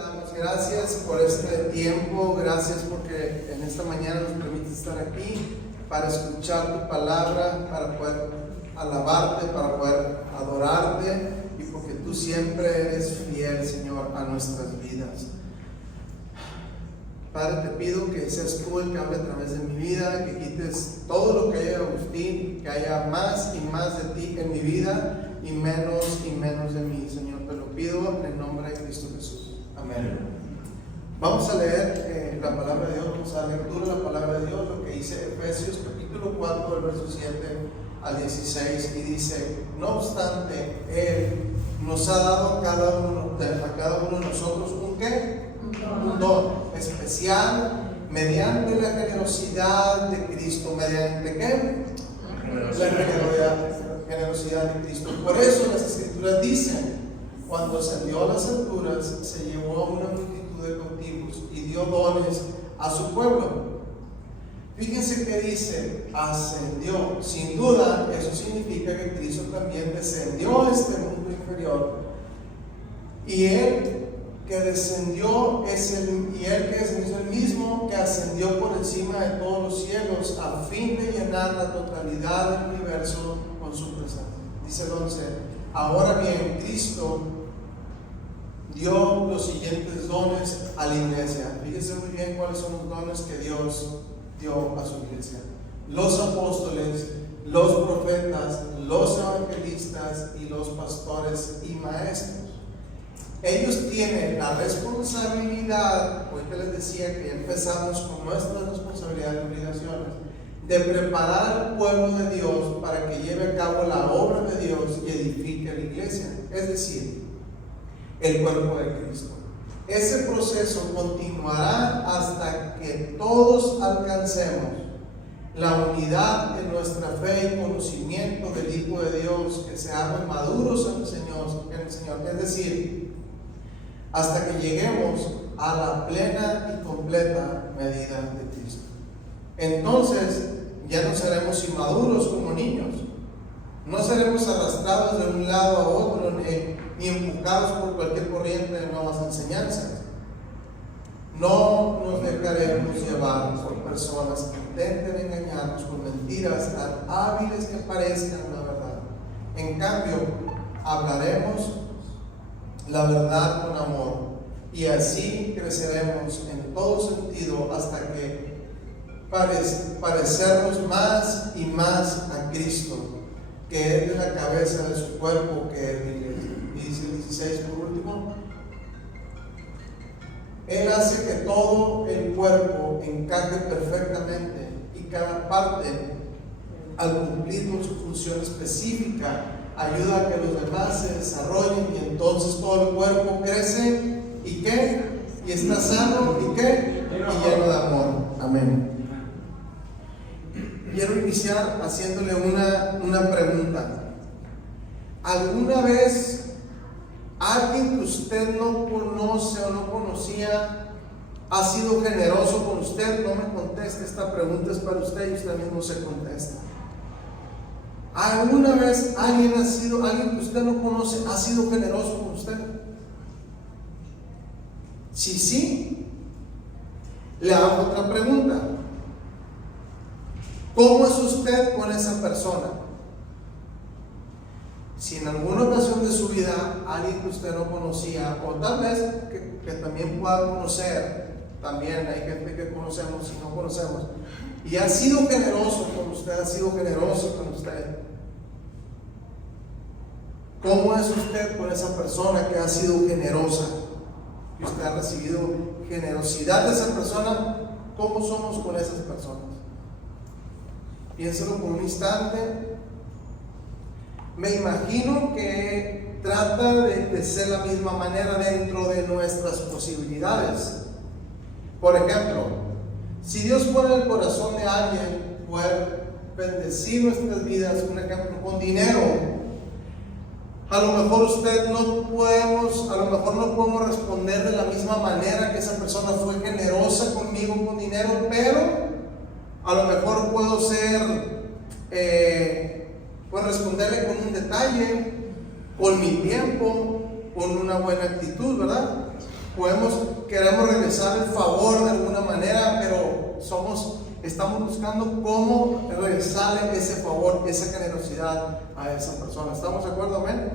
damos gracias por este tiempo, gracias porque en esta mañana nos permites estar aquí para escuchar tu palabra, para poder alabarte, para poder adorarte y porque tú siempre eres fiel, Señor, a nuestras vidas. Padre, te pido que seas tú el que hable a través de mi vida, que quites todo lo que haya de Agustín, que haya más y más de ti en mi vida y menos de mí, Señor. Te lo pido en el nombre de Cristo Jesús. Amén. Vamos a leer la palabra de Dios, vamos a dar lectura a la palabra de Dios, lo que dice Efesios capítulo 4, del verso 7 al 16, y dice: no obstante, Él nos ha dado a cada uno de nosotros un ¿qué? Un don especial mediante la generosidad de Cristo. ¿Mediante qué? La generosidad de Cristo. Por eso las Escrituras dicen: cuando ascendió a las alturas, se llevó a una multitud de cautivos y dio dones a su pueblo. Fíjense que dice ascendió. Sin duda, eso significa que Cristo también descendió a este mundo inferior. Y Él que descendió es el mismo que ascendió por encima de todos los cielos a fin de llenar la totalidad del universo con su presencia. Dice el 11: ahora bien, Cristo dio los siguientes dones a la iglesia. Fíjense muy bien cuáles son los dones que Dios dio a su iglesia: los apóstoles, los profetas, los evangelistas y los pastores y maestros. Ellos tienen la responsabilidad, hoy que les decía que ya empezamos con nuestras responsabilidades y obligaciones, de preparar al pueblo de Dios para que lleve a cabo la obra de Dios y edifique la iglesia, es decir, el cuerpo de Cristo. Ese proceso continuará hasta que todos alcancemos la unidad de nuestra fe y conocimiento del Hijo de Dios, que seamos maduros en el Señor, es decir, hasta que lleguemos a la plena y completa medida de Cristo. Entonces ya no seremos inmaduros como niños, no seremos arrastrados de un lado a otro ni empujados por cualquier corriente de nuevas enseñanzas. No nos dejaremos llevar por personas que intenten engañarnos con mentiras tan hábiles que parezcan la verdad. En cambio, hablaremos la verdad con amor, y así creceremos en todo sentido hasta que parecernos más y más a Cristo, que es la cabeza de su cuerpo, que es la iglesia. Y dice el 16 por último: Él hace que todo el cuerpo encaje perfectamente y cada parte, al cumplir con su función específica, ayuda a que los demás se desarrollen, y entonces todo el cuerpo crece y ¿qué? Y está sano y ¿qué? Y lleno de amor. Amén. Quiero iniciar haciéndole una pregunta. ¿Alguna vez alguien que usted no conoce o no conocía ha sido generoso con usted? No me conteste, esta pregunta es para usted y usted mismo se contesta. ¿Alguna vez alguien que usted no conoce ha sido generoso con usted? Si sí, le hago otra pregunta: ¿cómo es usted con esa persona? Si en alguna ocasión de su vida alguien que usted no conocía, o tal vez que también pueda conocer, también hay gente que conocemos y no conocemos, y ha sido generoso con usted, ha sido generoso con usted, ¿cómo es usted con esa persona que ha sido generosa? Que usted ha recibido generosidad de esa persona. ¿Cómo somos con esas personas? Piénselo por un instante. Me imagino que trata de ser la misma manera dentro de nuestras posibilidades. Por ejemplo, si Dios pone en el corazón de alguien poder bendecir nuestras vidas, un ejemplo, con dinero, a lo mejor no podemos responder de la misma manera que esa persona fue generosa conmigo con dinero, pero a lo mejor puedo responderle con un detalle, con mi tiempo, con una buena actitud, ¿verdad? queremos regresar el favor de alguna manera, pero estamos buscando cómo regresarle ese favor, esa generosidad a esa persona. ¿Estamos de acuerdo? Amén.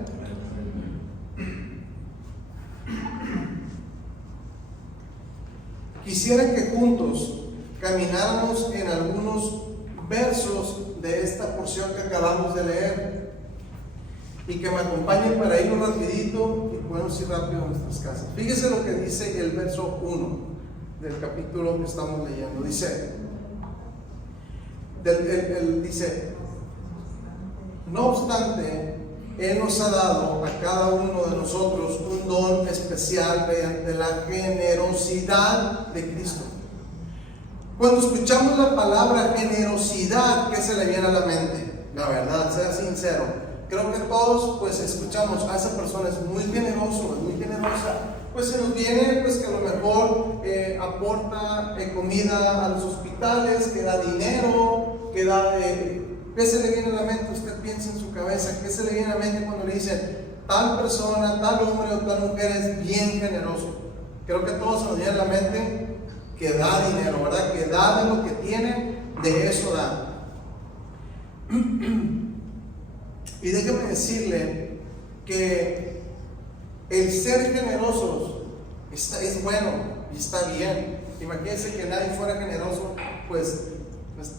Quisiera que juntos camináramos en algunos versos de esta porción que acabamos de leer y que me acompañen para irnos rapidito y podemos ir rápido a nuestras casas. Fíjese lo que dice el verso 1 del capítulo que estamos leyendo. Dice, no obstante, Él nos ha dado a cada uno de nosotros un don especial mediante la generosidad de Cristo. Cuando escuchamos la palabra generosidad, ¿qué se le viene a la mente? La verdad, sea sincero. Creo que todos pues escuchamos a esa persona es muy generoso, es muy generosa. Pues se nos viene pues que a lo mejor aporta comida a los hospitales, que da dinero, que da... ¿Qué se le viene a la mente? Usted piensa en su cabeza, ¿qué se le viene a la mente cuando le dicen tal persona, tal hombre o tal mujer es bien generoso? Creo que todos se nos viene a la mente que da dinero, ¿verdad? Que da de lo que tiene, de eso da. Y déjeme decirle que el ser generosos es bueno y está bien. Imagínense que nadie fuera generoso, pues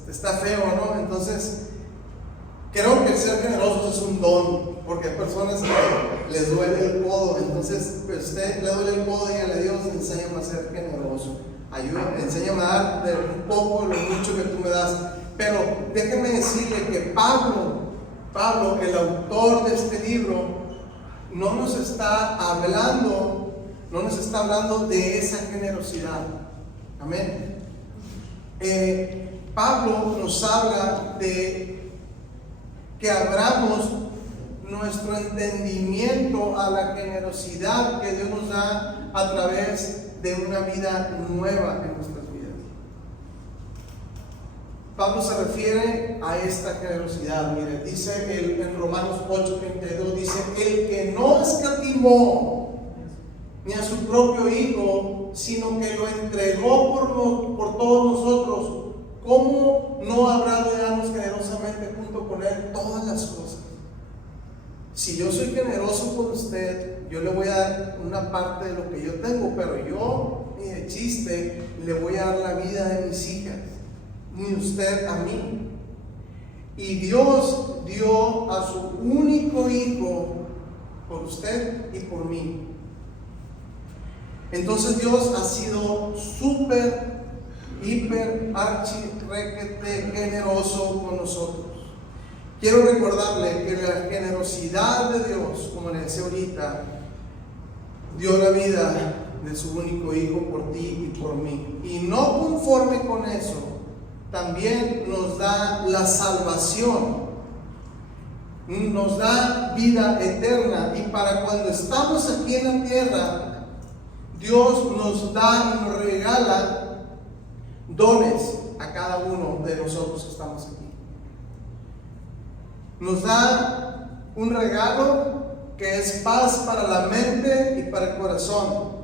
está feo, ¿no? Entonces, creo que el ser generoso es un don, porque hay personas que les duele el codo. Entonces, pues usted le duele el codo, dígale a Dios, enséñame a ser generoso. Ayúdame, enséñame a dar de un poco, lo mucho que tú me das. Pero déjeme decirle que Pablo, el autor de este libro, no nos está hablando de esa generosidad. Amén. Pablo nos habla de que abramos nuestro entendimiento a la generosidad que Dios nos da a través de una vida nueva en nuestras vidas. Pablo se refiere a esta generosidad. Mire, dice en Romanos 8:32, dice, el que no escatimó ni a su propio Hijo, sino que lo entregó por todos nosotros, ¿cómo no habrá de darnos generosamente junto con Él todas las cosas? Si yo soy generoso con usted, yo le voy a dar una parte de lo que yo tengo, pero yo, ni de chiste, le voy a dar la vida de mis hijas, ni usted a mí. Y Dios dio a su único Hijo por usted y por mí. Entonces Dios ha sido súper, hiper, archi, requete, generoso con nosotros. Quiero recordarle que la generosidad de Dios, como le decía ahorita, dio la vida de su único Hijo por ti y por mí. Y no conforme con eso, también nos da la salvación, nos da vida eterna. Y para cuando estamos aquí en la tierra, Dios nos da y nos regala dones a cada uno de nosotros que estamos aquí. Nos da un regalo que es paz para la mente y para el corazón.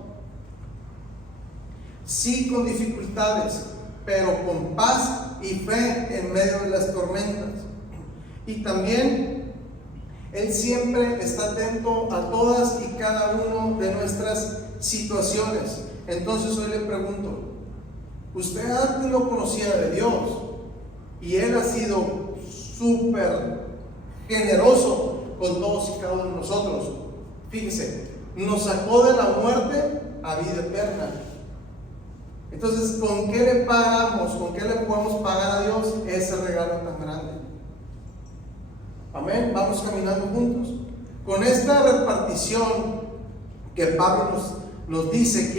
Sí, con dificultades, pero con paz y fe en medio de las tormentas. Y también Él siempre está atento a todas y cada una de nuestras situaciones. Entonces hoy le pregunto, usted antes lo conocía de Dios y Él ha sido súper generoso con todos y cada uno de nosotros. Fíjese, nos sacó de la muerte a vida eterna. Entonces, ¿con qué le pagamos? ¿Con qué le podemos pagar a Dios ese regalo tan grande? Amén. Vamos caminando juntos. Con esta repartición que Pablo nos dice,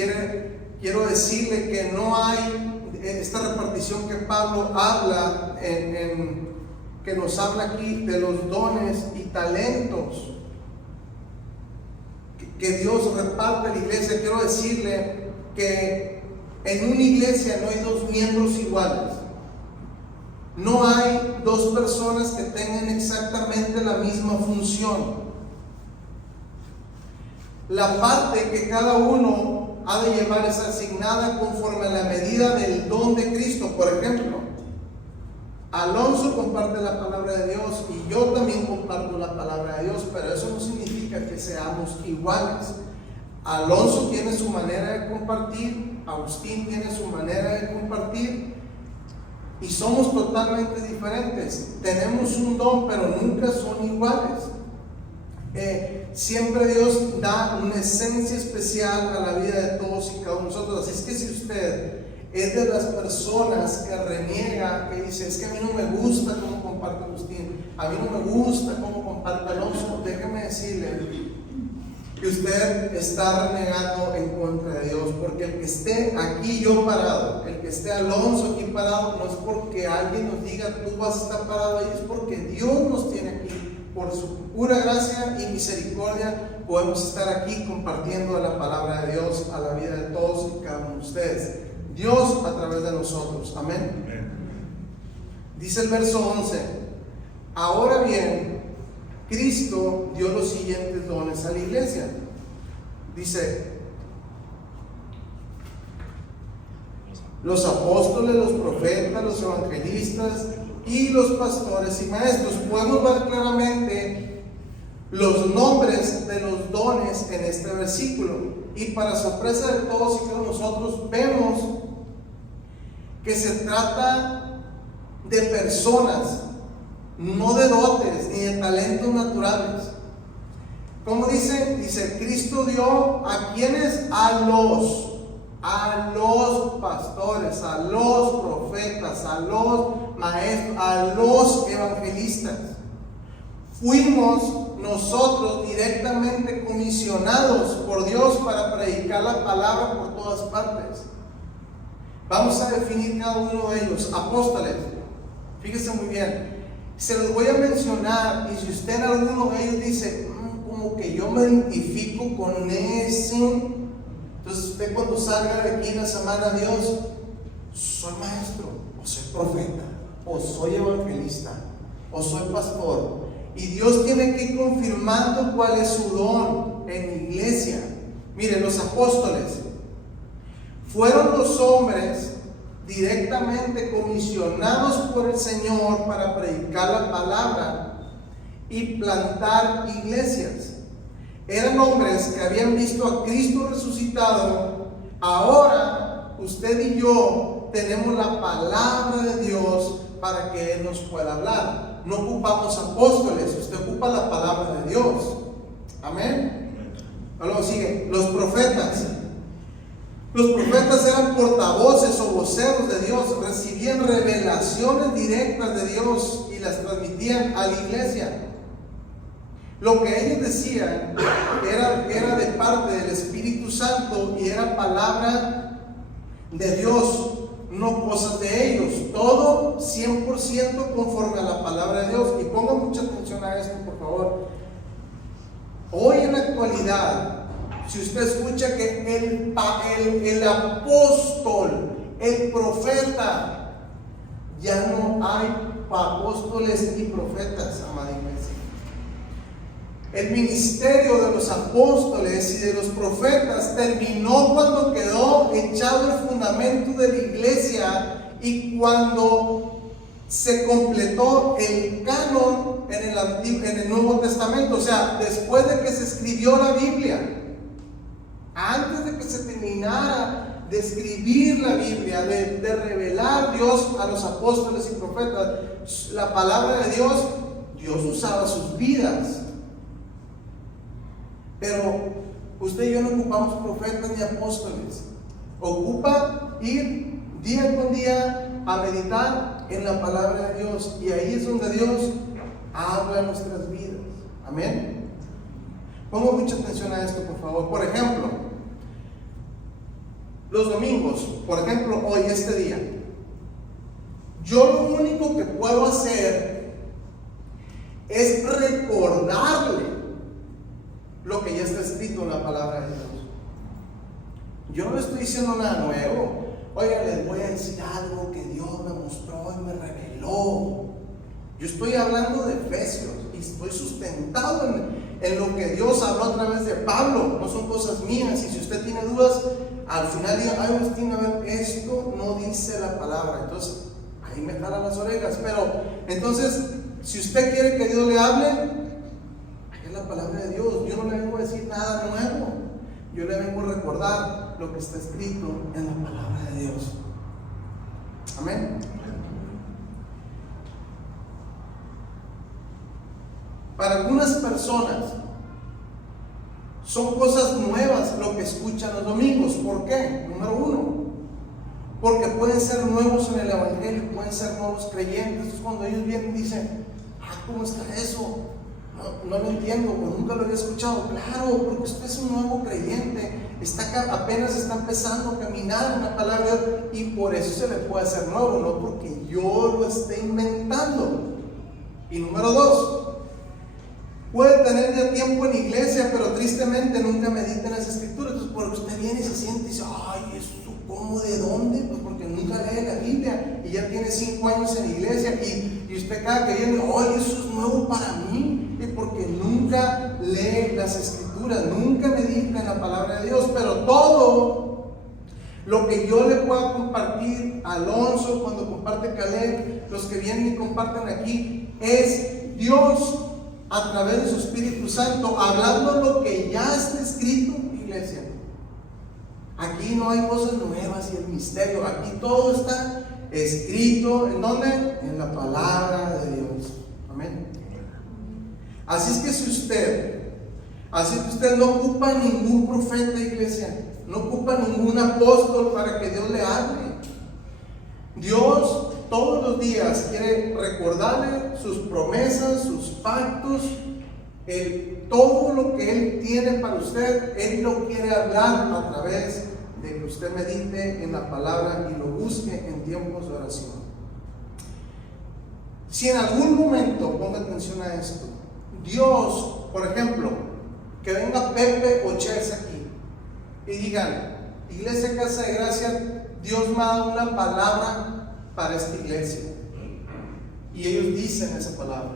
quiero decirle que no hay esta repartición que Pablo habla que nos habla aquí de los dones y talentos que Dios reparte a la iglesia. Quiero decirle que en una iglesia no hay dos miembros iguales. No hay dos personas que tengan exactamente la misma función. La parte que cada uno ha de llevar es asignada conforme a la medida del don de Cristo. Por ejemplo, Alonso comparte la palabra de Dios y yo también comparto la palabra de Dios, pero eso no significa que seamos iguales. Alonso tiene su manera de compartir, Agustín tiene su manera de compartir y somos totalmente diferentes. Tenemos un don, pero nunca son iguales. Siempre Dios da una esencia especial a la vida de todos y cada uno de nosotros. Así es que si usted es de las personas que reniega, que dice, es que a mí no me gusta cómo comparte Agustín, a mí no me gusta cómo comparte Alonso, déjeme decirle que usted está renegando en contra de Dios, porque el que esté aquí yo parado, el que esté Alonso aquí parado, no es porque alguien nos diga tú vas a estar parado ahí, es porque Dios nos tiene aquí. Por su pura gracia y misericordia podemos estar aquí compartiendo la palabra de Dios a la vida de todos y cada uno de ustedes. Dios a través de nosotros. Amén. Dice el verso 11: ahora bien, Cristo dio los siguientes dones a la iglesia. Dice: los apóstoles, los profetas, los evangelistas y los pastores y maestros. Podemos ver claramente los nombres de los dones en este versículo, y para sorpresa de todos y todos nosotros vemos que se trata de personas, no de dotes ni de talentos naturales. ¿Cómo dice? Dice, Cristo dio a quienes, a los pastores, a los profetas, a los maestros, a los evangelistas. Fuimos nosotros directamente comisionados por Dios para predicar la palabra por todas partes. Vamos a definir cada uno de ellos. Apóstoles, fíjese muy bien, se los voy a mencionar, y si usted en alguno de ellos dice, como que yo me identifico con ese, entonces usted cuando salga de aquí la semana, Dios, soy maestro, o soy profeta, o soy evangelista, o soy pastor. Y Dios tiene que ir confirmando cuál es su don en la iglesia. Mire, los apóstoles fueron los hombres directamente comisionados por el Señor para predicar la palabra y plantar iglesias. Eran hombres que habían visto a Cristo resucitado. Ahora usted y yo tenemos la palabra de Dios para que Él nos pueda hablar. No ocupamos apóstoles, usted ocupa la palabra de Dios. Amén. Luego sigue, los profetas. Los profetas eran portavoces o voceros de Dios, recibían revelaciones directas de Dios y las transmitían a la iglesia. Lo que ellos decían era de parte del Espíritu Santo y era palabra de Dios, no cosas de ellos. Todo 100% conforme a la palabra de Dios. Y pongan mucha atención a esto, por favor. Hoy en la actualidad, si usted escucha que el apóstol, el profeta, ya no hay apóstoles ni profetas, amada iglesia. El ministerio de los apóstoles y de los profetas terminó cuando quedó echado el fundamento de la iglesia y cuando se completó el canon en el Nuevo Testamento. O sea, después de que se escribió la Biblia, antes de que se terminara de escribir la Biblia, de revelar Dios a los apóstoles y profetas, la palabra de Dios, Dios usaba sus vidas. Pero usted y yo no ocupamos profetas ni apóstoles. Ocupa ir día con día a meditar en la palabra de Dios, y ahí es donde Dios habla en nuestras vidas. Amén. Pongo mucha atención a esto, por favor. Por ejemplo, los domingos, por ejemplo, hoy, este día, yo lo único que puedo hacer es recordarle lo que ya está escrito en la palabra de Dios. Yo no le estoy diciendo nada nuevo. Oiga, les voy a decir algo que Dios me mostró y me reveló. Yo estoy hablando de Efesios y estoy sustentado en lo que Dios habló a través de Pablo. No son cosas mías, y si usted tiene dudas, al final diga, ay Agustín, a ver, esto no dice la palabra. Entonces, ahí me jalan las orejas. Pero, entonces, si usted quiere que Dios le hable, ahí es la palabra de Dios. Yo no le vengo a decir nada nuevo. Yo le vengo a recordar lo que está escrito en la palabra de Dios. Amén. Para algunas personas son cosas nuevas lo que escuchan los domingos. ¿Por qué? Número uno, porque pueden ser nuevos en el evangelio, pueden ser nuevos creyentes. Entonces, cuando ellos vienen y dicen, ¿cómo está eso? No lo entiendo, o nunca lo había escuchado. Claro, porque usted es un nuevo creyente, apenas está empezando a caminar en la palabra de Dios, y por eso se le puede hacer nuevo, no porque yo lo esté inventando. Y número dos, puede tener ya tiempo en iglesia, pero tristemente nunca medita en las escrituras. Entonces, porque usted viene y se siente y dice, ay, ¿eso cómo? ¿De dónde? Pues porque nunca lee la Biblia y ya tiene 5 años en iglesia, y usted cada que viene, ay, eso es nuevo para mí, y porque nunca lee las escrituras, nunca medita en la palabra de Dios. Pero todo lo que yo le pueda compartir a Alonso, cuando comparte Caleb, los que vienen y comparten aquí, es Dios a través de su Espíritu Santo, hablando lo que ya está escrito, iglesia. Aquí no hay cosas nuevas y el misterio. Aquí todo está escrito. ¿En dónde? En la palabra de Dios. Amén. Así es que usted no ocupa ningún profeta, iglesia. No ocupa ningún apóstol para que Dios le hable. Dios todos los días quiere recordarle sus promesas, sus pactos, todo lo que Él tiene para usted. Él lo quiere hablar a través de que usted medite en la palabra y lo busque en tiempos de oración. Si en algún momento, ponga atención a esto, Dios, por ejemplo, que venga Pepe o Chelsea aquí y digan, Iglesia Casa de Gracia, Dios me ha dado una palabra para esta iglesia, y ellos dicen esa palabra,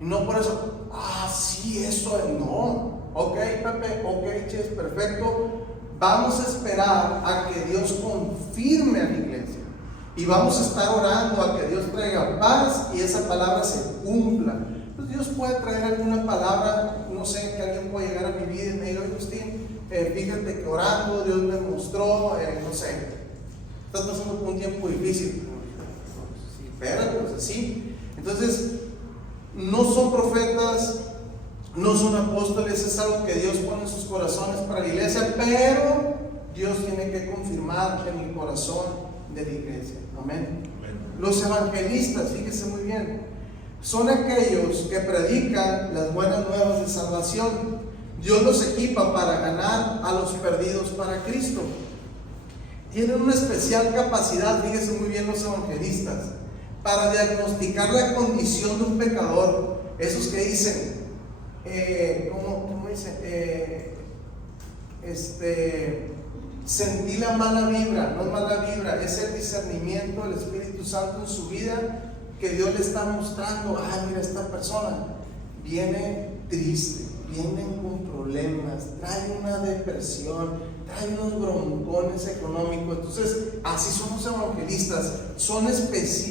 y no por eso, sí, eso es, no, ok Pepe, ok Ches, perfecto, vamos a esperar a que Dios confirme a la iglesia, y vamos a estar orando a que Dios traiga paz y esa palabra se cumpla. Pues Dios puede traer alguna palabra, no sé, que alguien pueda llegar a mi vida y me diga, Agustín, fíjate que orando Dios me mostró, no sé, estás pasando por un tiempo difícil. Sí, espérate, pues así. Entonces, no son profetas, no son apóstoles, es algo que Dios pone en sus corazones para la iglesia, pero Dios tiene que confirmar en el corazón de la iglesia. Amén. Los evangelistas, fíjese muy bien, son aquellos que predican las buenas nuevas de salvación. Dios los equipa para ganar a los perdidos para Cristo. Tienen una especial capacidad, fíjense muy bien los evangelistas, para diagnosticar la condición de un pecador. Esos que dicen, ¿cómo dicen? Sentí la mala vibra. No es mala vibra, es el discernimiento del Espíritu Santo en su vida, que Dios le está mostrando, mira, esta persona viene triste, viene con problemas, trae una depresión, trae unos broncones económicos. Entonces, así son los evangelistas,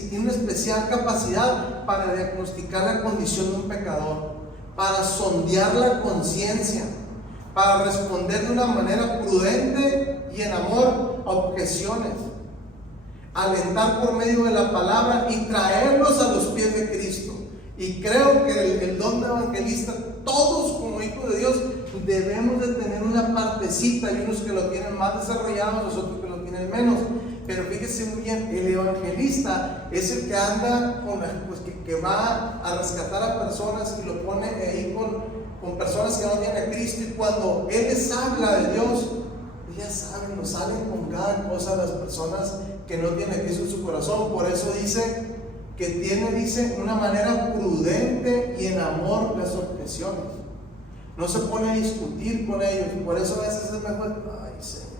tienen una especial capacidad para diagnosticar la condición de un pecador, para sondear la conciencia, para responder de una manera prudente y en amor a objeciones, alentar por medio de la palabra y traerlos a los pies de Cristo. Y creo que el don de evangelista, todos como hijos de Dios, debemos de tener una partecita. Hay unos que lo tienen más desarrollado, los otros que lo tienen menos. Pero fíjese muy bien, el evangelista es el que anda que va a rescatar a personas y lo pone ahí con personas que no tienen a Cristo. Y cuando Él les habla de Dios, ya saben, nos salen con cada cosa las personas que no tienen a Cristo en su corazón. Por eso dice que dice una manera prudente y en amor las objeciones. No se pone a discutir con ellos. Por eso a veces es mejor, ay Señor,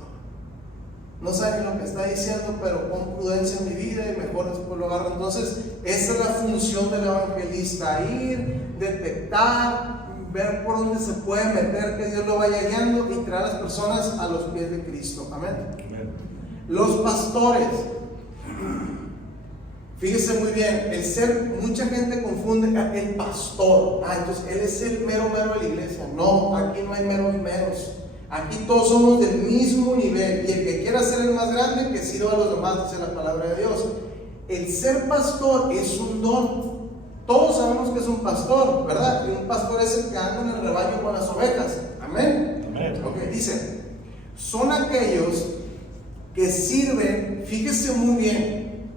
no saben lo que está diciendo, pero pon prudencia en mi vida y mejor después lo agarro. Entonces, esa es la función del evangelista: ir, detectar, ver por dónde se puede meter, que Dios lo vaya guiando y traer a las personas a los pies de Cristo. Amén. Los pastores. Fíjese muy bien, mucha gente confunde el pastor. Entonces él es el mero de la iglesia. No, aquí no hay meros. Aquí todos somos del mismo nivel. Y el que quiera ser el más grande, que sirva a los demás, dice la palabra de Dios. El ser pastor es un don. Todos sabemos que es un pastor, ¿verdad? Y un pastor es el que anda en el rebaño con las ovejas. Amén. Ok, dice, son aquellos que sirven, fíjese muy bien,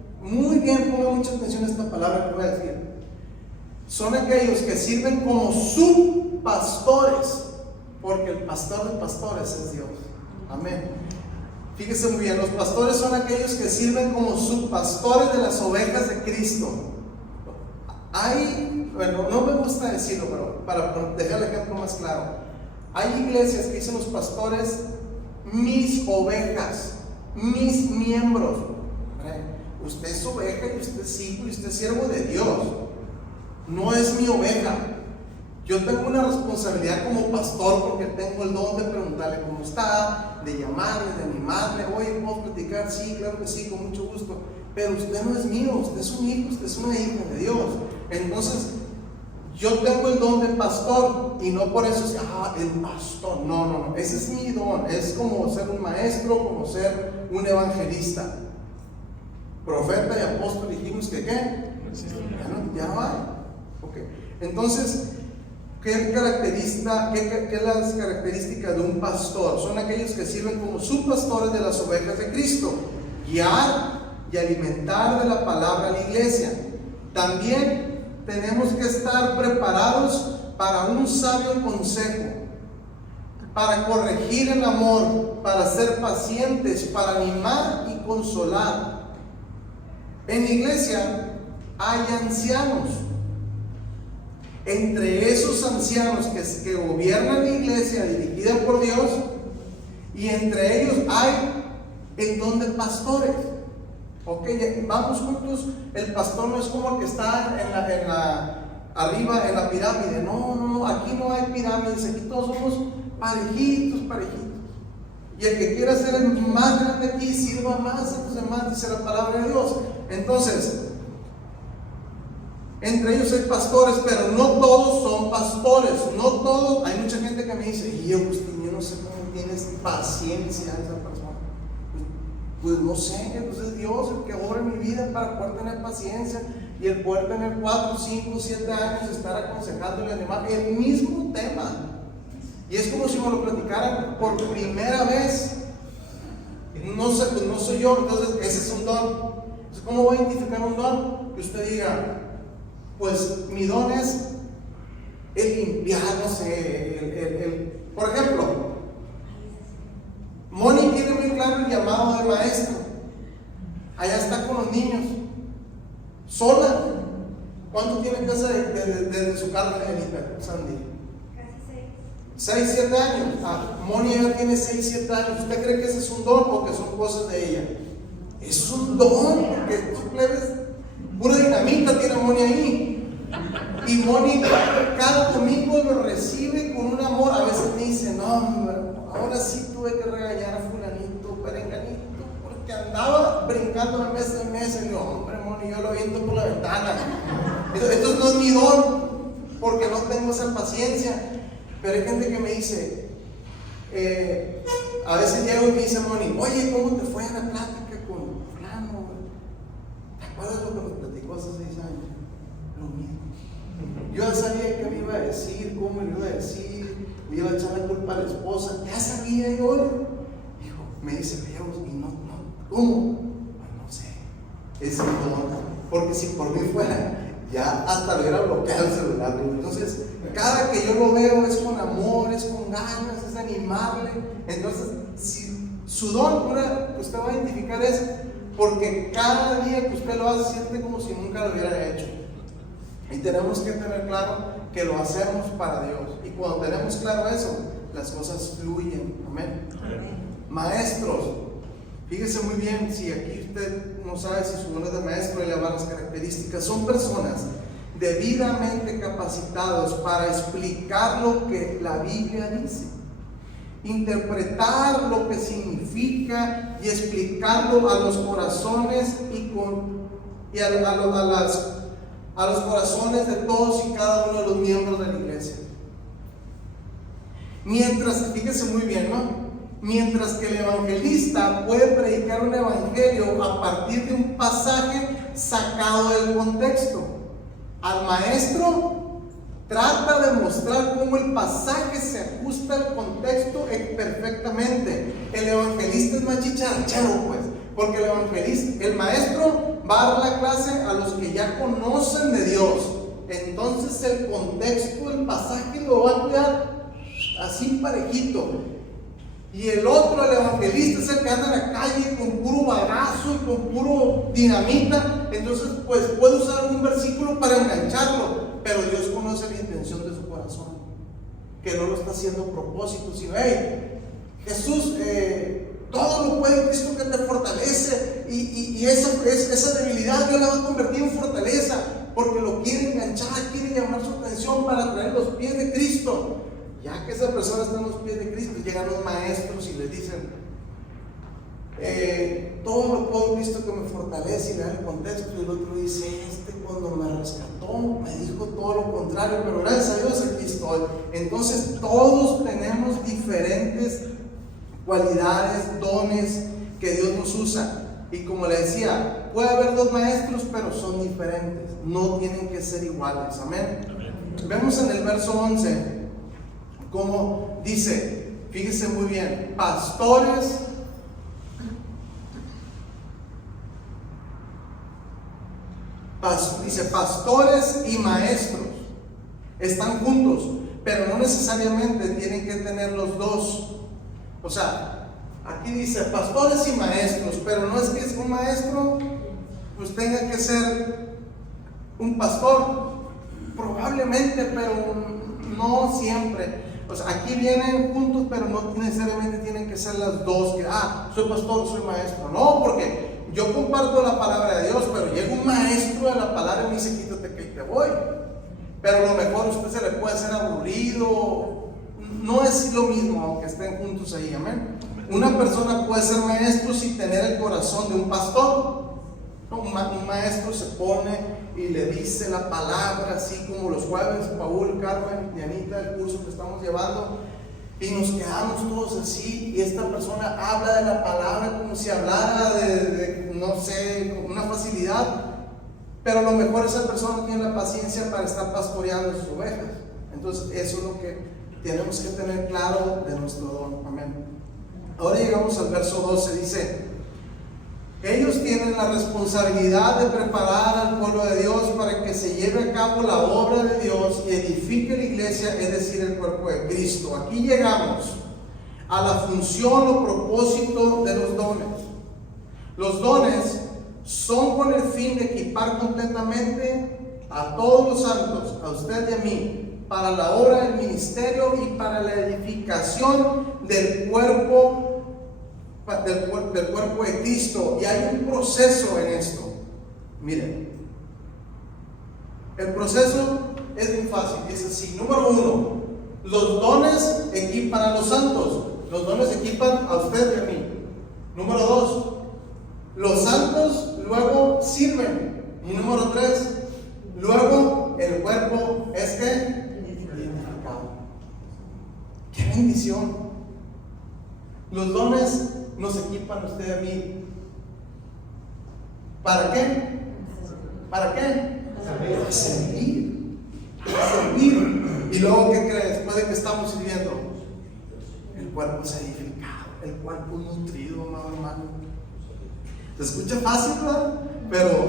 ponga mucha atención a esta palabra que voy a decir. Son aquellos que sirven como subpastores, porque el pastor de pastores es Dios. Amén. Fíjese muy bien, los pastores son aquellos que sirven como subpastores de las ovejas de Cristo. No me gusta decirlo, pero para dejar el ejemplo más claro, hay iglesias que dicen los pastores, mis ovejas, mis miembros. Usted es oveja y usted es hijo y usted es siervo de Dios. No es mi oveja. Yo tengo una responsabilidad como pastor porque tengo el don de preguntarle cómo está, de llamarle, de animarle. Oye, ¿puedo platicar? Sí, claro que sí, con mucho gusto. Pero usted no es mío, usted es un hijo, usted es una hija de Dios. Entonces, yo tengo el don de pastor y no por eso es, el pastor. No, ese es mi don. Es como ser un maestro, como ser un evangelista. Profeta y apóstol, dijimos que ¿qué? Ya no hay. Okay. Entonces, ¿qué es las características de un pastor? Son aquellos que sirven como subpastores de las ovejas de Cristo, guiar y alimentar de la palabra a la iglesia. También tenemos que estar preparados para un sabio consejo, para corregir en amor, para ser pacientes, para animar y consolar. En la iglesia hay ancianos. Entre esos ancianos que gobiernan la iglesia dirigida por Dios, y entre ellos hay el don de pastores. Ok, vamos juntos. El pastor no es como el que está arriba en la pirámide. No, aquí no hay pirámides, aquí todos somos parejitos. Y el que quiera ser el más grande aquí, sirva más a los demás, dice la palabra de Dios. Entonces, entre ellos hay pastores, pero no todos son pastores. No todos. Hay mucha gente que me dice, y yo no sé cómo tienes paciencia a esa persona. Pues no sé, pues es Dios el que obra en mi vida para poder tener paciencia y el poder tener 4, 5, 7 años de estar aconsejándole al demás el mismo tema. Y es como si me lo platicaran por primera vez. No sé, pues no soy yo, entonces ese es un don. Entonces, ¿cómo voy a identificar un don? Que usted diga, pues mi don es el limpiar, no sé, por ejemplo, Moni tiene muy claro el llamado de maestro. Allá está con los niños, sola. ¿Cuánto tiene en casa desde su casa de Anita, Sandy? Casi 6, 7 años. Moni ya tiene 6, 7 años. ¿Usted cree que ese es un don o que son cosas de ella? Es un don, porque tú plebes, pura dinamita tiene Moni ahí. Y Moni cada domingo lo recibe con un amor. A veces me dice, no, ahora sí tuve que regañar a fulanito, perenganito, porque andaba brincando de mesa en mesa. Y digo, hombre, Moni, yo lo aviento por la ventana. Entonces no es mi don, porque no tengo esa paciencia. Pero hay gente que me dice, a veces llego y me dice Moni, oye, ¿cómo te fue en la plática con fulano? ¿Te acuerdas lo que nos platicó hace 6 años? Lo mismo. Yo ya sabía qué me iba a decir, cómo me lo iba a decir, me iba a echar la culpa a la esposa, ya sabía yo. Dijo, me dice, y no, ¿cómo? Pues no sé, es un don, porque si por mí fuera, ya hasta lo hubiera bloqueado el celular. Entonces, cada que yo lo veo es con amor, es con ganas, es animarle. Entonces, si su don, que usted va a identificar es porque cada día que usted lo hace siente como si nunca lo hubiera hecho. Y tenemos que tener claro que lo hacemos para Dios. Y cuando tenemos claro eso, las cosas fluyen. Amén. Maestros, fíjese muy bien, si aquí usted no sabe si su don es de maestro, le va las características. Son personas debidamente capacitados para explicar lo que la Biblia dice, interpretar lo que significa y explicarlo a los corazones a los corazones de todos y cada uno de los miembros de la iglesia. Mientras, fíjese muy bien, ¿no? Mientras que el evangelista puede predicar un evangelio a partir de un pasaje sacado del contexto, al maestro trata de mostrar cómo el pasaje se ajusta al contexto perfectamente. El evangelista es más chicharachero, pues, porque el maestro va a dar la clase a los que ya conocen de Dios. Entonces el contexto del pasaje lo va a cuidar así parejito. Y el otro, el evangelista, es el que anda en la calle con puro bagazo y con puro dinamita. Entonces, pues puede usar un versículo para engancharlo, pero Dios conoce la intención de su corazón, que no lo está haciendo a propósito, sino, hey, Jesús, todo lo puede en Cristo que te fortalece, y esa debilidad Dios la va a convertir en fortaleza, porque lo quiere enganchar, quiere llamar su atención para traer los pies de Cristo. Ya que esa persona está en los pies de Cristo, llegan los maestros y les dicen, todo lo puedo en Cristo que me fortalece, y le da el contexto, y el otro dice, cuando me rescató me dijo todo lo contrario, pero gracias a Dios aquí estoy. Entonces todos tenemos diferentes cualidades, dones que Dios nos usa, y como le decía, puede haber dos maestros, pero son diferentes, no tienen que ser iguales. Amén. Vemos en el verso 11 como dice, fíjese muy bien, pastores y maestros están juntos, pero no necesariamente tienen que tener los dos. O sea, aquí dice pastores y maestros, pero no es que un maestro pues tenga que ser un pastor, probablemente, pero no siempre. O sea, aquí vienen juntos, pero no necesariamente tienen que ser las dos, que soy pastor, soy maestro. No, porque yo comparto la palabra de Dios, pero llega un maestro de la palabra y me dice, quítate que te voy. Pero a lo mejor a usted se le puede hacer aburrido, no es lo mismo, aunque estén juntos ahí. Amén. Una persona puede ser maestro sin tener el corazón de un pastor. Un maestro se pone y le dice la palabra, así como los jueves, Paul, Carmen y Anita, el curso que estamos llevando, y nos quedamos todos así, y esta persona habla de la palabra como si hablara de no sé, con una facilidad, pero a lo mejor esa persona tiene la paciencia para estar pastoreando sus ovejas. Entonces eso es lo que tenemos que tener claro de nuestro don. Amén. Ahora llegamos al verso 12, dice, ellos tienen la responsabilidad de preparar al pueblo de Dios para que se lleve a cabo la obra de Dios y edifique la iglesia, es decir, el cuerpo de Cristo. Aquí llegamos a la función o propósito de los dones. Los dones son con el fin de equipar completamente a todos los santos, a usted y a mí, para la obra del ministerio y para la edificación del cuerpo de Cristo. Y hay un proceso en esto. Miren, el proceso es muy fácil, es así. Número 1, los dones equipan a los santos. Los dones equipan a usted y a mí. Número 2, los santos luego sirven. Y número 3, luego el cuerpo es que edificado. ¡Qué bendición! Los dones nos equipan a usted y a mí. ¿Para qué? ¿Para qué? Para servir. Para servir. Y luego, ¿qué crees? Después de que estamos sirviendo, el cuerpo es edificado, el cuerpo es nutrido, amado hermano. Se escucha fácil, ¿verdad?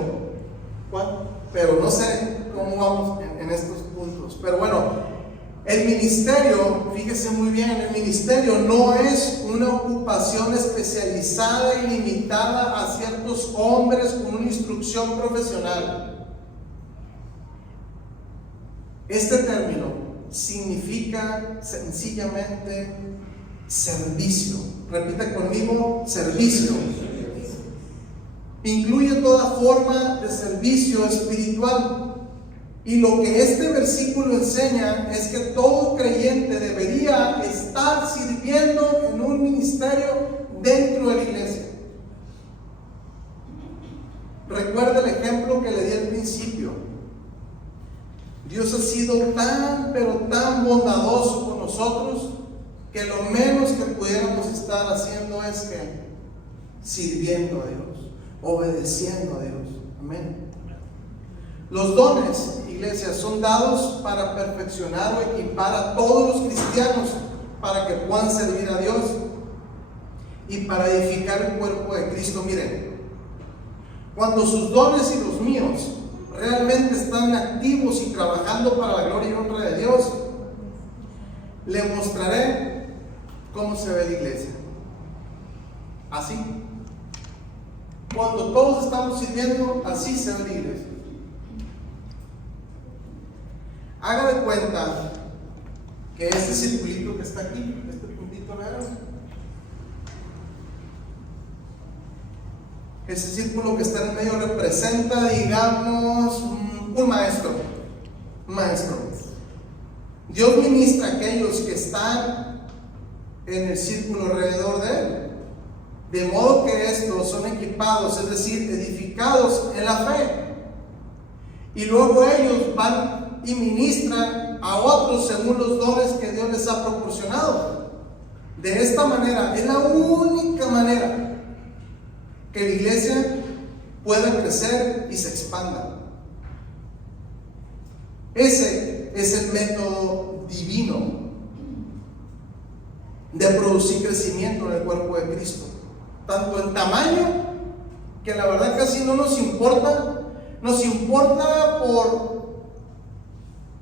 Pero no sé cómo vamos en estos puntos. Pero bueno, el ministerio, fíjese muy bien, el ministerio no es una ocupación especializada y limitada a ciertos hombres con una instrucción profesional. Este término significa sencillamente servicio. Repita conmigo, servicio. Incluye toda forma de servicio espiritual. Y lo que este versículo enseña es que todo creyente debería estar sirviendo en un ministerio dentro de la iglesia. Recuerda el ejemplo que le di al principio. Dios ha sido tan, pero tan bondadoso con nosotros que lo menos que pudiéramos estar haciendo es que sirviendo a Dios, obedeciendo a Dios. Amén. Los dones, iglesia, son dados para perfeccionar o equipar a todos los cristianos para que puedan servir a Dios y para edificar el cuerpo de Cristo. Miren, cuando sus dones y los míos realmente están activos y trabajando para la gloria y honra de Dios, le mostraré cómo se ve la iglesia. Así. Cuando todos estamos sirviendo, así se ve la iglesia. Haga de cuenta que este circulito que está aquí, este puntito negro, ese círculo que está en medio representa, digamos, un maestro. Dios ministra a aquellos que están en el círculo alrededor de él, de modo que estos son equipados, es decir, edificados en la fe, y luego ellos van y ministran a otros según los dones que Dios les ha proporcionado. De esta manera, es la única manera que la iglesia pueda crecer y se expanda. Ese es el método divino de producir crecimiento en el cuerpo de Cristo, tanto en tamaño, que la verdad casi no nos importa por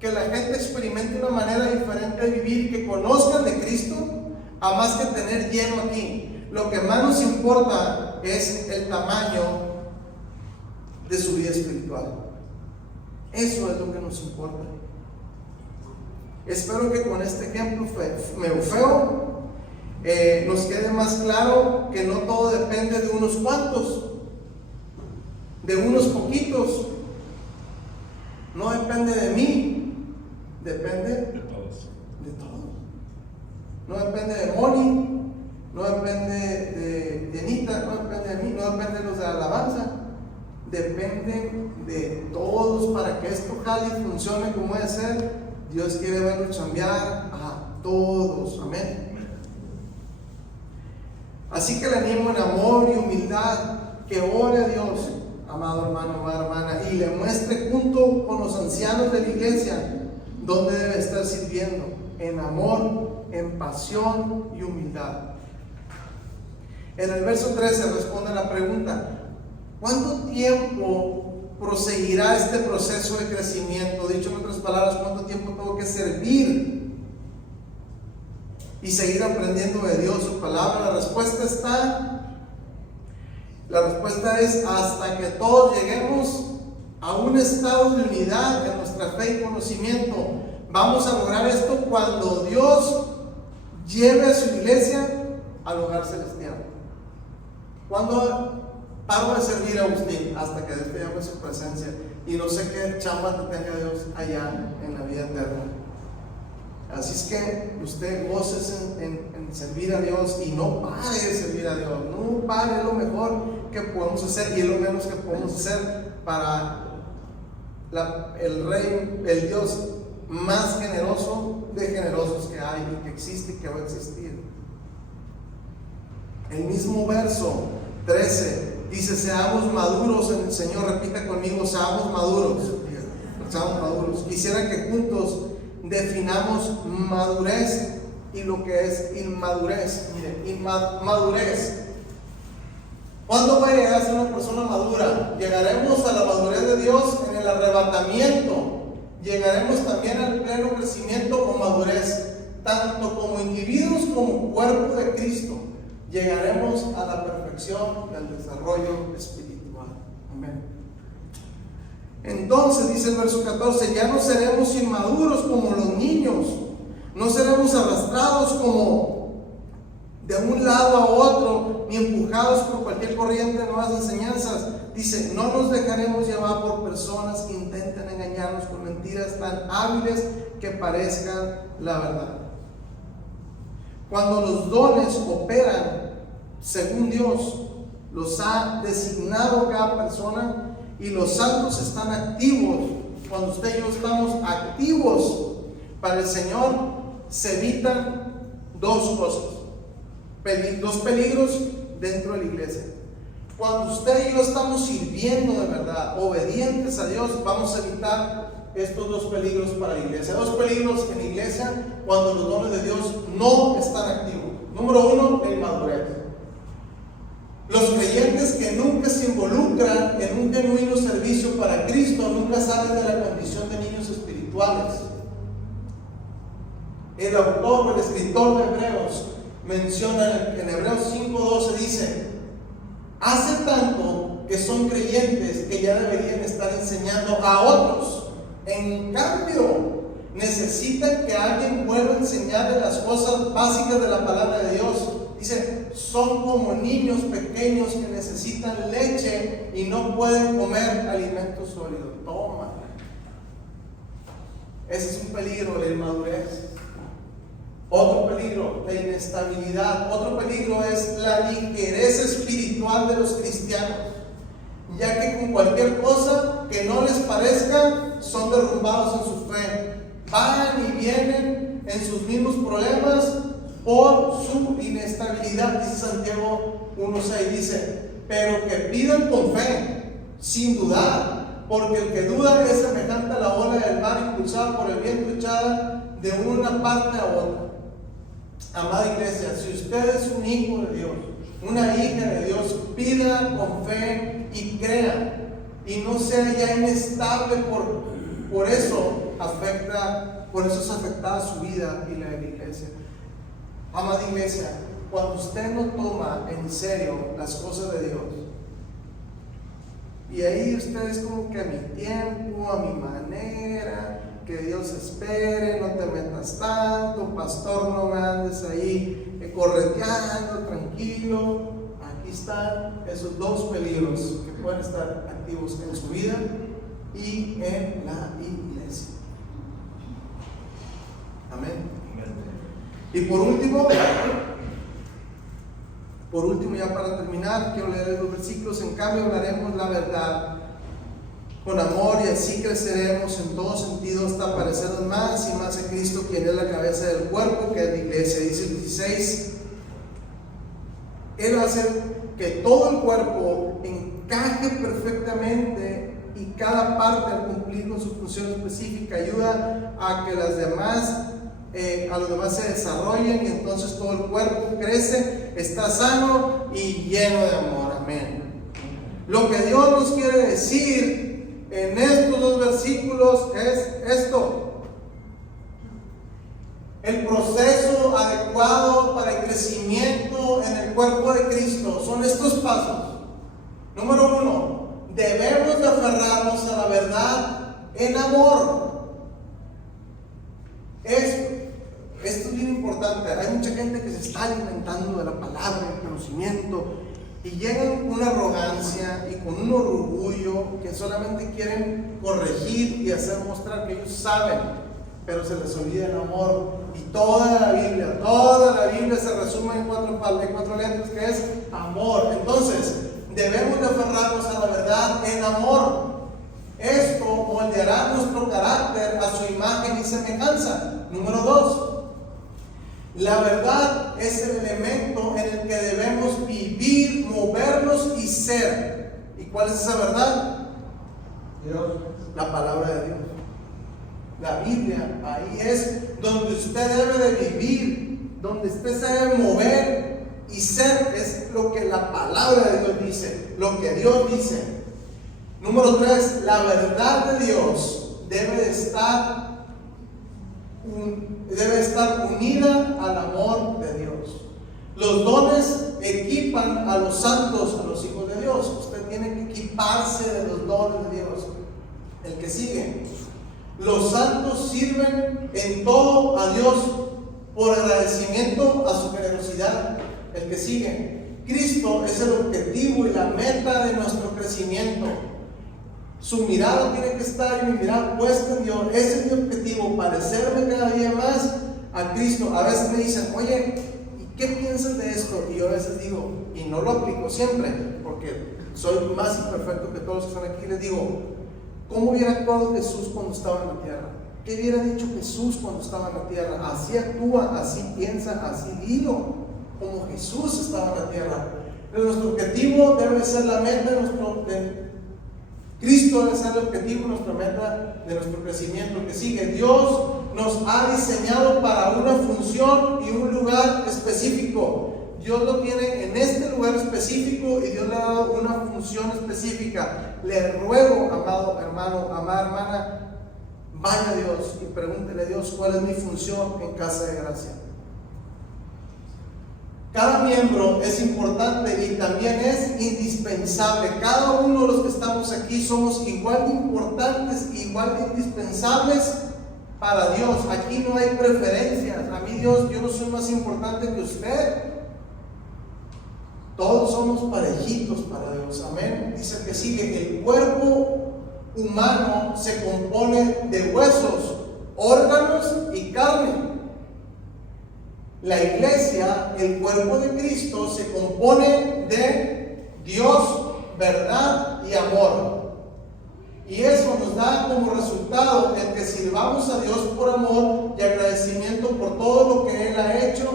que la gente experimente una manera diferente de vivir y que conozcan de Cristo, a más que tener lleno aquí. Lo que más nos importa es el tamaño de su vida espiritual. Eso es lo que nos importa. Espero que con este ejemplo feo nos quede más claro que no todo depende de unos cuantos, de unos poquitos. No depende de mí. Depende de todos. No depende de Moni, no depende de Anita, no depende de mí, no depende de los de la alabanza. Depende de todos para que esto jale y funcione como debe ser. Dios quiere verlo chambear a todos. Amén. Así que le animo en amor y humildad que ore a Dios, amado hermano, amada hermana, y le muestre junto con los ancianos de la iglesia dónde debe estar sirviendo, en amor, en pasión y humildad. En el verso 13 responde la pregunta: ¿cuánto tiempo proseguirá este proceso de crecimiento? Dicho en otras palabras, ¿cuánto tiempo tengo que servir y seguir aprendiendo de Dios, su palabra? La respuesta es hasta que todos lleguemos a un estado de unidad en nuestra fe y conocimiento. Vamos a lograr esto cuando Dios lleve a su iglesia al hogar celestial. ¿Cuándo paro de servir a Agustín? Hasta que Dios te llame a su presencia. Y no sé qué chamba te tenga Dios allá en la vida eterna. Así es que usted goce en servir a Dios y no pare de servir a Dios. No pare, es lo mejor que podemos hacer y es lo menos que podemos hacer para el Rey, el Dios más generoso de generosos que hay y que existe y que va a existir. El mismo verso 13 dice: seamos maduros en el Señor. Repita conmigo: seamos maduros. Seamos maduros. Quisiera que juntos definamos madurez y lo que es inmadurez. Mire, madurez. ¿Cuándo va a llegar a ser una persona madura? Llegaremos a la madurez de Dios en el arrebatamiento. Llegaremos también al pleno crecimiento o madurez, tanto como individuos como cuerpo de Cristo. Llegaremos a la perfección del desarrollo espiritual. Amén. Entonces dice el verso 14: ya no seremos inmaduros como los niños, no seremos arrastrados como de un lado a otro, ni empujados por cualquier corriente de nuevas enseñanzas, dice, no nos dejaremos llevar por personas que intenten engañarnos con mentiras tan hábiles que parezcan la verdad. Cuando los dones operan según Dios los ha designado cada persona y los santos están activos, cuando usted y yo estamos activos para el Señor, se evitan dos cosas, dos peligros dentro de la iglesia. Cuando usted y yo estamos sirviendo de verdad, obedientes a Dios, vamos a evitar estos dos peligros para la iglesia. Dos peligros en la iglesia cuando los dones de Dios no están activos. Número uno, la inmadurez. Los creyentes que nunca se involucran en un genuino servicio para Cristo nunca salen de la condición de niños espirituales. El autor o el escritor de Hebreos menciona en Hebreos 5:12, dice: hace tanto que son creyentes que ya deberían estar enseñando a otros. En cambio, necesitan que alguien vuelva a enseñarles las cosas básicas de la palabra de Dios. Dice, son como niños pequeños que necesitan leche y no pueden comer alimento sólido. Toma. Ese es un peligro, la inmadurez. Otro peligro, la inestabilidad. Otro peligro es la ligereza espiritual de los cristianos, ya que con cualquier cosa que no les parezca son derrumbados en su fe. Van y vienen en sus mismos problemas por su inestabilidad. Dice Santiago 1:6, dice, pero que pidan con fe, sin dudar, porque el que duda es semejante a la ola del mar impulsada por el viento, echada de una parte a otra. Amada iglesia, si usted es un hijo de Dios, una hija de Dios, pida con fe y crea, y no sea ya inestable por eso es afectada su vida y la de la iglesia. Amada iglesia, cuando usted no toma en serio las cosas de Dios, y ahí usted es como que a mi tiempo, a mi manera, que Dios espere, no te metas tanto, pastor, no me andes ahí correteando, tranquilo. Aquí están esos dos peligros que pueden estar activos en su vida y en la iglesia. Amén. Y por último, ya para terminar, quiero leer los versículos. En cambio, hablaremos la verdad con amor, y así creceremos en todo sentido hasta parecernos más y más a Cristo, quien es la cabeza del cuerpo, que es la iglesia. Dice el 16, Él hace que todo el cuerpo encaje perfectamente, y cada parte, al cumplir con su función específica, ayuda a que a los demás se desarrollen, y entonces todo el cuerpo crece, está sano y lleno de amor. Amén. Lo que Dios nos quiere decir en estos dos versículos es esto: el proceso adecuado para el crecimiento en el cuerpo de Cristo son estos pasos. Número uno, debemos de aferrarnos a la verdad en amor. Esto es bien importante. Hay mucha gente que se está alimentando de la palabra, del conocimiento, y llegan con una arrogancia y con un orgullo que solamente quieren corregir y hacer mostrar que ellos saben, pero se les olvida el amor. Y toda la Biblia se resume en cuatro letras, que es amor. Entonces, debemos de aferrarnos a la verdad en amor. Esto moldeará nuestro carácter a su imagen y semejanza. Número 2, la verdad es el elemento en el que debemos vivir, movernos y ser. ¿Y cuál es esa verdad? Dios. La palabra de Dios. La Biblia, ahí es donde usted debe de vivir, donde usted se debe mover y ser. Es lo que la palabra de Dios dice, lo que Dios dice. Número 3, la verdad de Dios debe estar unida al amor de Dios. Los dones equipan a los santos, a los hijos de Dios. Usted tiene que equiparse de los dones de Dios. El que sigue: los santos sirven en todo a Dios por agradecimiento a su generosidad. El que sigue: Cristo es el objetivo y la meta de nuestro crecimiento. Su mirada tiene que estar y mi mirada puesta en Dios. Ese es mi objetivo, parecerme cada día más a Cristo. A veces me dicen, oye, ¿y qué piensas de esto? Y yo a veces digo, y no lo aplico siempre, porque soy más imperfecto que todos los que están aquí, les digo, ¿cómo hubiera actuado Jesús cuando estaba en la tierra? ¿Qué hubiera dicho Jesús cuando estaba en la tierra? Así actúa, así piensa, así vino, como Jesús estaba en la tierra. Pero nuestro objetivo debe ser la meta de Cristo, debe ser el objetivo, nuestra meta de nuestro crecimiento que sigue. Dios nos ha diseñado para una función y un lugar específico. Dios lo tiene en este lugar específico y Dios le ha dado una función específica. Le ruego, amado hermano, amada hermana, vaya a Dios y pregúntele a Dios cuál es mi función en Casa de Gracia. Cada miembro es importante y también es indispensable. Cada uno de los que estamos aquí somos igual de importantes, igual de indispensables para Dios. Aquí no hay preferencias. A mí Dios, yo no soy más importante que usted. Todos somos parejitos para Dios. Amén. Dice que sigue, el cuerpo humano se compone de huesos, órganos y carne. La iglesia, el cuerpo de Cristo, se compone de Dios, verdad y amor. Y eso nos da como resultado el que sirvamos a Dios por amor y agradecimiento por todo lo que Él ha hecho,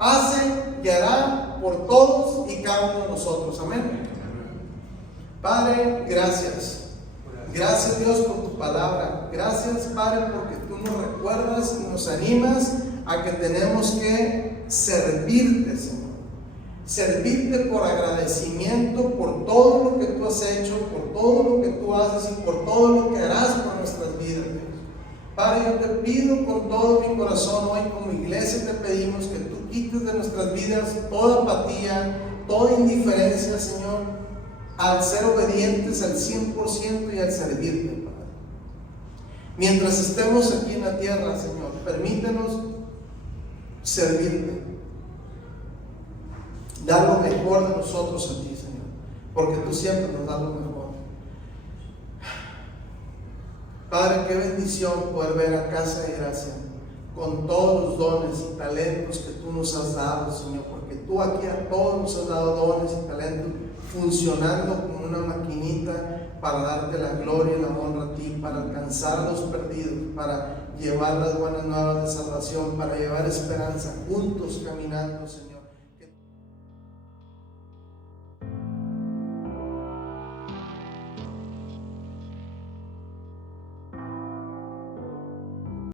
hace y hará por todos y cada uno de nosotros. Amén. Padre, gracias. Gracias Dios por tu palabra. Gracias Padre porque tú nos recuerdas y nos animas a que tenemos que servirte, Señor. Servirte por agradecimiento por todo lo que tú has hecho, por todo lo que tú haces y por todo lo que harás por nuestras vidas, Dios. Padre, yo te pido con todo mi corazón hoy como iglesia, te pedimos que tú quites de nuestras vidas toda apatía, toda indiferencia, Señor, al ser obedientes al 100% y al servirte, Padre. Mientras estemos aquí en la tierra, Señor, permítenos servirte, dar lo mejor de nosotros a ti, Señor, porque tú siempre nos das lo mejor. Padre, qué bendición poder ver a Casa de Gracia con todos los dones y talentos que tú nos has dado, Señor, porque tú aquí a todos nos has dado dones y talentos, funcionando como una maquinita para darte la gloria y la honra a ti, para alcanzar a los perdidos, para llevar las buenas nuevas de salvación, para llevar esperanza, juntos caminando, Señor.